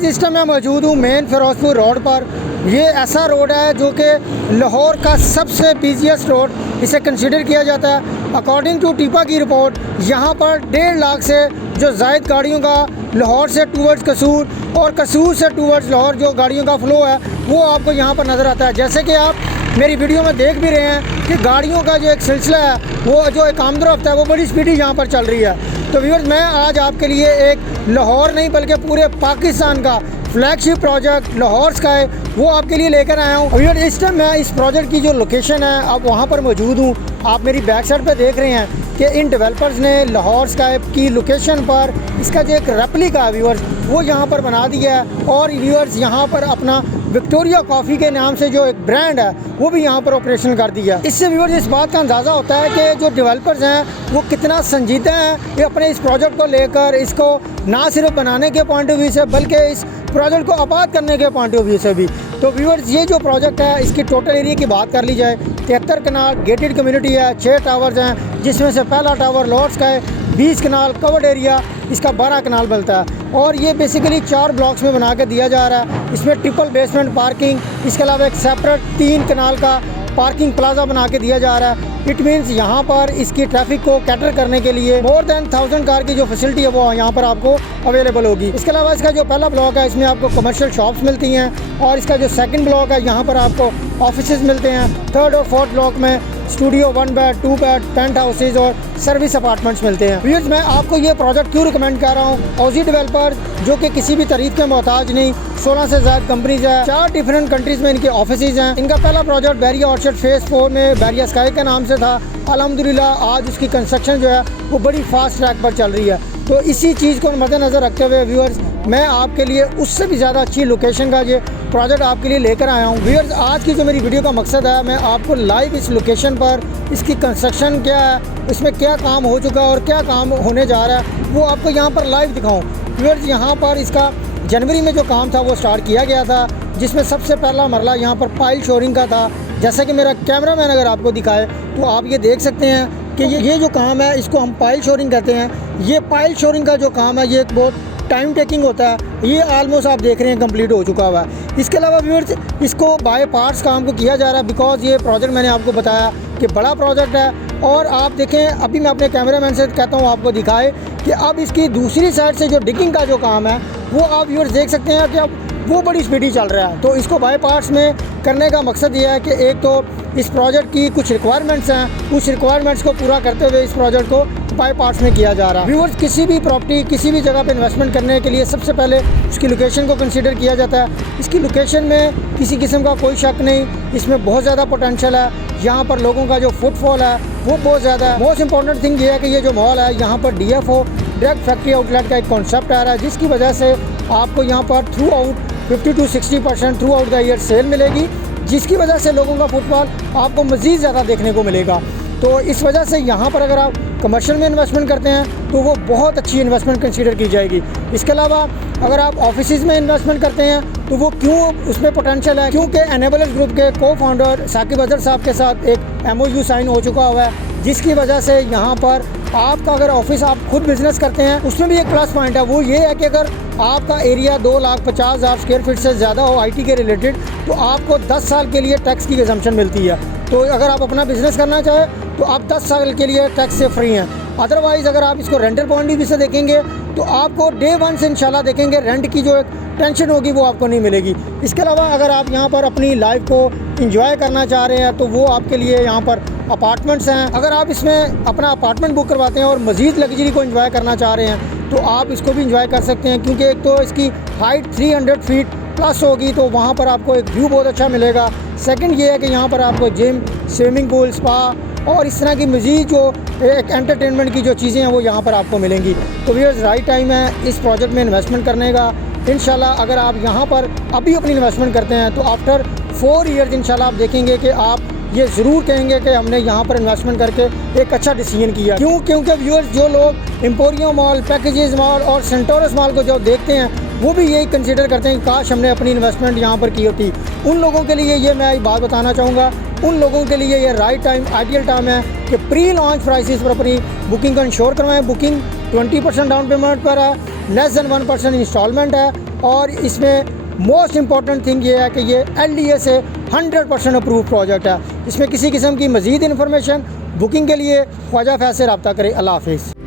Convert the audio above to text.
Viewers इस time मैं मौजूद हूँ मेन फिरोजपुर रोड पर। ये ऐसा रोड है जो कि लाहौर का सबसे बिजिएस्ट रोड इसे कंसीडर किया जाता है। अकॉर्डिंग टू टीपा की रिपोर्ट यहाँ पर 1.5 लाख से जो जायद गाड़ियों का लाहौर से टूवर्ड्स कसूर और कसूर से टूवर्ड्स लाहौर जो गाड़ियों का फ़्लो है वो आपको यहाँ पर नज़र आता है। जैसे कि आप मेरी वीडियो में देख भी रहे हैं कि गाड़ियों का जो एक सिलसिला है वो जो एक आमद-ओ-रफ्त है वो बड़ी स्पीडी यहाँ पर चल रही है। तो व्यूअर्स मैं आज आपके लिए एक लाहौर नहीं बल्कि पूरे पाकिस्तान का फ्लैगशिप प्रोजेक्ट लाहौर स्काई वो आपके लिए लेकर आया हूँ। व्यूअर्स इस टाइम मैं इस प्रोजेक्ट की जो लोकेशन है आप वहाँ पर मौजूद हूँ। आप मेरी बैक साइड पर देख रहे हैं कि इन डेवलपर्स ने लाहौर स्काई की लोकेशन पर इसका जो एक रेप्लिका है व्यूअर्स वो यहाँ पर बना दिया है। और व्यूअर्स यहाँ पर अपना विक्टोरिया कॉफ़ी के नाम से जो एक ब्रांड है वो भी यहाँ पर ऑपरेशन कर दिया है। इससे व्यूअर्स इस बात का अंदाज़ा होता है कि जो डेवलपर्स हैं वो कितना संजीदा हैं ये अपने इस प्रोजेक्ट को लेकर, इसको ना सिर्फ बनाने के पॉइंट ऑफ व्यू से बल्कि इस प्रोजेक्ट को आबाद करने के पॉइंट ऑफ व्यू से भी। तो व्यूअर्स ये जो प्रोजेक्ट है इसकी टोटल एरिया की बात कर ली जाए 73 कनाल गेटेड कम्युनिटी है, 6 टावर्स हैं जिसमें से पहला टावर लाहौर स्काई 20 कनाल कवर्ड एरिया इसका 12 कनाल बनता है। और ये बेसिकली 4 ब्लॉक्स में बना के दिया जा रहा है। इसमें ट्रिपल बेसमेंट पार्किंग, इसके अलावा एक सेपरेट 3 कनाल का पार्किंग प्लाजा बना के दिया जा रहा है। इट मीन्स यहाँ पर इसकी ट्रैफिक को कैटर करने के लिए मोर देन 1000 कार की जो फैसिलिटी है वो यहाँ पर आपको अवेलेबल होगी। इसके अलावा इसका जो पहला ब्लॉक है इसमें आपको कमर्शियल शॉप्स मिलती हैं और इसका जो सेकंड ब्लॉक है यहाँ पर आपको ऑफिसेज मिलते हैं। थर्ड और फोर्थ ब्लॉक में studio 1 bed 2 bed penthouses और सर्विस अपार्टमेंट्स मिलते हैं। व्यूअर्स मैं आपको ये प्रोजेक्ट क्यों रिकमेंड कर रहा हूँ, ऑजी डेवलपर्स जो कि किसी भी तारीफ के मोहताज नहीं, 16 से ज़्यादा कंपनीज है, 4 डिफरेंट कंट्रीज़ में इनके ऑफिसेज हैं। इनका पहला प्रोजेक्ट बैरिया ऑर्चर्ड फेज़ 4 में बैरिया स्काई के नाम से था। अल्हम्दुलिल्लाह आज उसकी कंस्ट्रक्शन जो है वो बड़ी फास्ट ट्रैक पर चल रही है। तो इसी चीज़ को मद्देनज़र रखते हुए व्यूअर्स मैं आपके लिए उससे भी ज़्यादा अच्छी लोकेशन का ये प्रोजेक्ट आपके लिए लेकर आया हूँ। व्यूअर्स आज की जो मेरी वीडियो का मकसद है मैं आपको लाइव इस लोकेशन पर इसकी कंस्ट्रक्शन क्या है, इसमें क्या काम हो चुका है और क्या काम होने जा रहा है वो आपको यहाँ पर लाइव दिखाऊँ। व्यूअर्स यहाँ पर इसका जनवरी में जो काम था वो स्टार्ट किया गया था जिसमें सबसे पहला मरला यहाँ पर पाइल शोरिंग का था। जैसा कि मेरा कैमरामैन अगर आपको दिखाए तो आप ये देख सकते हैं कि ये जो काम है इसको हम पाइल शोरिंग कहते हैं। ये पाइल शोरिंग का जो काम है ये एक बहुत टाइम टेकिंग होता है। ये ऑलमोस्ट आप देख रहे हैं कंप्लीट हो चुका हुआ है। इसके अलावा व्यूअर्स इसको बाय पार्ट्स काम को किया जा रहा है बिकॉज ये प्रोजेक्ट मैंने आपको बताया कि बड़ा प्रोजेक्ट है। और आप देखें अभी मैं अपने कैमरामैन से कहता हूँ आपको दिखाए कि अब इसकी दूसरी साइड से जो डिगिंग का जो काम है वो आप व्यूअर्स देख सकते हैं कि अब वो बड़ी स्पीडी चल रहा है। तो इसको बाय पार्ट्स में करने का मकसद ये है कि एक तो इस प्रोजेक्ट की कुछ रिक्वायरमेंट्स हैं, उस रिक्वायरमेंट्स को पूरा करते हुए इस प्रोजेक्ट को बाय पार्ट्स में किया जा रहा है। व्यूअर्स किसी भी प्रॉपर्टी किसी भी जगह पे इन्वेस्टमेंट करने के लिए सबसे पहले उसकी लोकेशन को कंसीडर किया जाता है। इसकी लोकेशन में किसी किस्म का कोई शक नहीं, इसमें बहुत ज़्यादा पोटेंशियल है। यहाँ पर लोगों का जो फुटफॉल है वो बहुत ज़्यादा है। मोस्ट इंपॉर्टेंट थिंग ये है कि ये जो मॉल है यहाँ पर DFO डायरेक्ट फैक्ट्री आउटलेट का एक कॉन्सेप्ट आ रहा है जिसकी वजह से आपको यहाँ पर through out 50 to 60% through out the year cell मिलेगी जिसकी वजह से लोगों का फुटफॉल आपको मज़ीद ज़्यादा देखने को मिलेगा। तो इस वजह से यहाँ पर अगर आप कमर्शियल में इन्वेस्टमेंट करते हैं तो वो बहुत अच्छी इन्वेस्टमेंट कंसीडर की जाएगी। इसके अलावा अगर आप ऑफिसेज में इन्वेस्टमेंट करते हैं तो वो क्यों उसमें पोटेंशियल है क्योंकि एनेबलर्स ग्रुप के को फाउंडर साकिब अजहर साहब के साथ एक MOU साइन हो चुका हुआ है जिसकी वजह से यहाँ पर आपका अगर ऑफिस आप खुद बिजनेस करते हैं उसमें भी एक प्लस पॉइंट है। वो ये है कि अगर आपका एरिया 2,50,000 स्क्वायर फीट से ज़्यादा हो IT के रिलेटेड तो आपको 10 साल के लिए टैक्स की एग्जम्पशन मिलती है। तो अगर आप अपना बिजनेस करना चाहें तो आप 10 साल के लिए टैक्स से फ्री हैं। अदरवाइज़ अगर आप इसको रेंटल पॉइंट ऑफ व्यू से देखेंगे तो आपको डे 1 से इंशाल्लाह देखेंगे रेंट की जो एक टेंशन होगी वो आपको नहीं मिलेगी। इसके अलावा अगर आप यहाँ पर अपनी लाइफ को इंजॉय करना चाह रहे हैं तो वो आपके लिए यहाँ पर अपार्टमेंट्स हैं। अगर आप इसमें अपना अपार्टमेंट बुक करवाते हैं और मज़ीद लग्जरी को एंजॉय करना चाह रहे हैं तो आप इसको भी इंजॉय कर सकते हैं क्योंकि एक तो इसकी हाइट 300 फीट प्लस होगी तो वहाँ पर आपको एक व्यू बहुत अच्छा मिलेगा। सेकंड ये है कि यहाँ पर आपको जिम, स्विमिंग पूल, स्पा और इस तरह की मज़ीद जो एक एंटरटेनमेंट की जो चीज़ें हैं वो यहाँ पर आपको मिलेंगी। तो व्यूअर्स राइट टाइम है इस प्रोजेक्ट में इन्वेस्टमेंट करने का। इंशाल्लाह अगर आप यहाँ पर अभी अपनी इन्वेस्टमेंट करते हैं तो आफ्टर 4 ईयर्स इंशाल्लाह आप देखेंगे कि आप ये ज़रूर कहेंगे कि हमने यहाँ पर इन्वेस्टमेंट करके एक अच्छा डिसीजन किया। क्योंकि व्यूअर्स जो लोग एम्पोरियो मॉल, पैकेजेस मॉल और सेंटोरस मॉल को जो देखते हैं वो भी यही कंसीडर करते हैं कि काश हमने अपनी इन्वेस्टमेंट यहाँ पर की होती। उन लोगों के लिए ये मैं एक बात बताना चाहूँगा, उन लोगों के लिए ये राइट टाइम आइडियल टाइम है कि प्री लॉन्च प्राइसेस पर अपनी बुकिंग का इंश्योर करवाएं। बुकिंग 20% डाउन पेमेंट पर है, लेस देन 1% इंस्टॉलमेंट है और इसमें मोस्ट इम्पॉर्टेंट थिंग ये है कि ये LDA से 100% अप्रूव प्रोजेक्ट है। इसमें किसी किस्म की मज़ीद इन्फॉर्मेशन बुकिंग के लिए ख्वाजा फैज़ से रब्ता करें। अल्लाह हाफिज़।